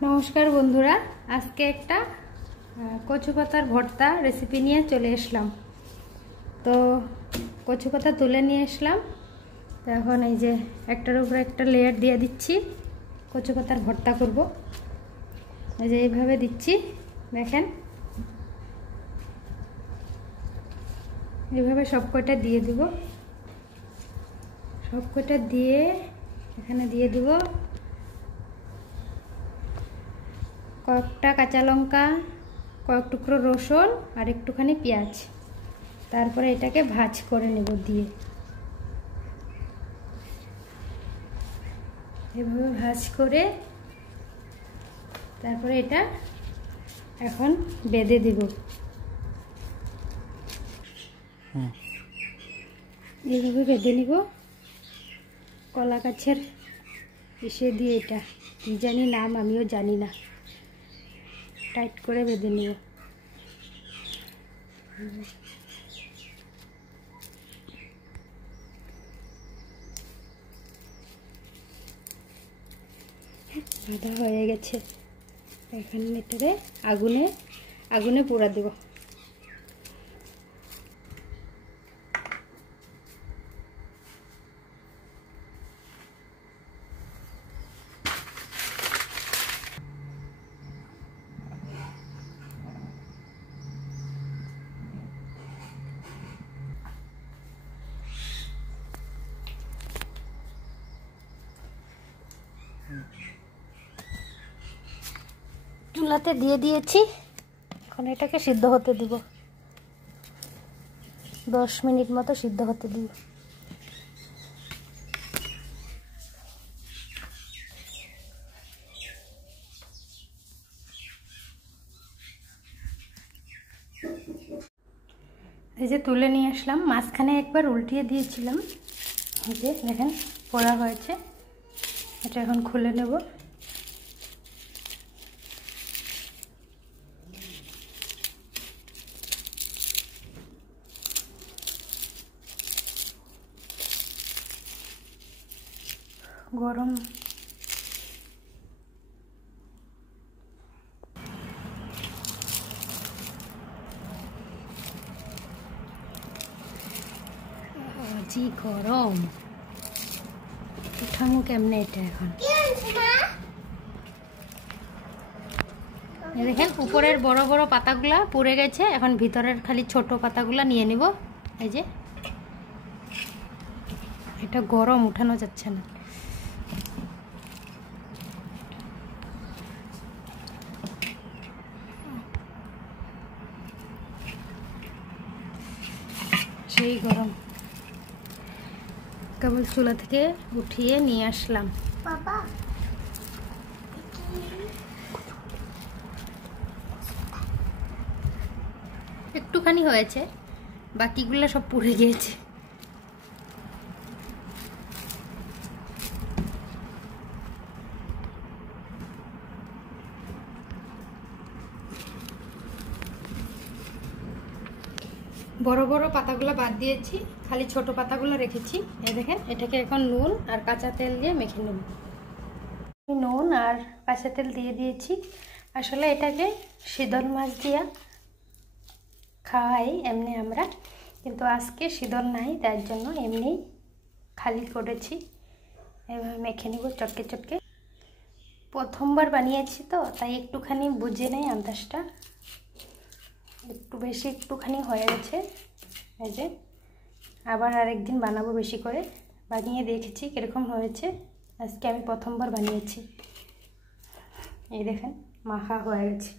नमस्कार बंधुरा आज के एक कचु पातार भर्ता रेसिपि निये चले आसलाम। तो कचु पाता तुले निये आसलाम। तो एखन এই যে একটার উপর একটা লেয়ার দিয়ে দিচ্ছি। কচু পাতার ভর্তা করব। এই যে এইভাবে দিচ্ছি, দেখেন এইভাবে সব কয়টা দিয়ে দিব। সব কয়টা দিয়ে এখানে দিয়ে দিব কয়েকটা কাঁচা লঙ্কা, কয়েক টুকরো রসুন আর একটুখানি পেঁয়াজ। তারপরে এটাকে ভাজ করে নেব দিয়ে, এভাবে ভাজ করে তারপরে এটা এখন বেঁধে দিব। এইভাবে বেঁধে নিব কলা গাছের ইসে দিয়ে। এটা কি জানি নাম, আমিও জানি না। টাইট করে বেঁধে নিব। বাঁধা হয়ে গেছে। এখন এটারে আগুনে পোড়া দেব। চুলাতে দিয়ে দিয়েছি। এখন এটাকে সিদ্ধ হতে দিব। 10 মিনিট মতো সিদ্ধ হতে দিব। এই যে তুলে নিয়ে আসলাম। মাঝখানে একবার উল্টিয়ে দিয়েছিলাম। এই যে দেখেন পোড়া হয়েছে। এটা এখন খুলে নেব। গরম জি গরম উঠামু কেমনে এটা এখন। দেখেন উপরের বড় বড় পাতাগুলা পুড়ে গেছে। এখন ভিতরের খালি ছোট পাতাগুলা নিয়ে নিব। এই যে এটা গরম, উঠানো যাচ্ছে না। সেই গরম। কেবল চুলা থেকে উঠিয়ে নিয়ে আসলাম। বাবা একটুখানি হয়েছে, বাকিগুলো সব পুড়ে গিয়েছে। বড় বড় পাতাগুলো বাদ দিয়েছি, খালি ছোট পাতাগুলো রেখেছি। এই দেখেন এটাকে এখন নুন আর কাঁচা তেল দিয়ে মেখে নেব। নুন আর কাঁচা তেল দিয়ে দিয়েছি। আসলে এটাকে শীতল মাছ দিয়ে খাওয়াই এমনি আমরা, কিন্তু আজকে শীতল নাই, তার জন্য এমনি খালি করেছি। এভাবে মেখে নেব চটকে চটকে। প্রথমবার বানিয়েছি তো তাই একটুখানি বুঝে নেই আন্দাজটা। একটু বেশি একটুখানি হয়ে গেছে। এই যে আবার আরেকদিন বানাবো বেশি করে। বানিয়ে দেখেছি কীরকম হয়েছে। আজকে আমি প্রথমবার বানিয়েছি। এই দেখেন মাখা হয়ে গেছে।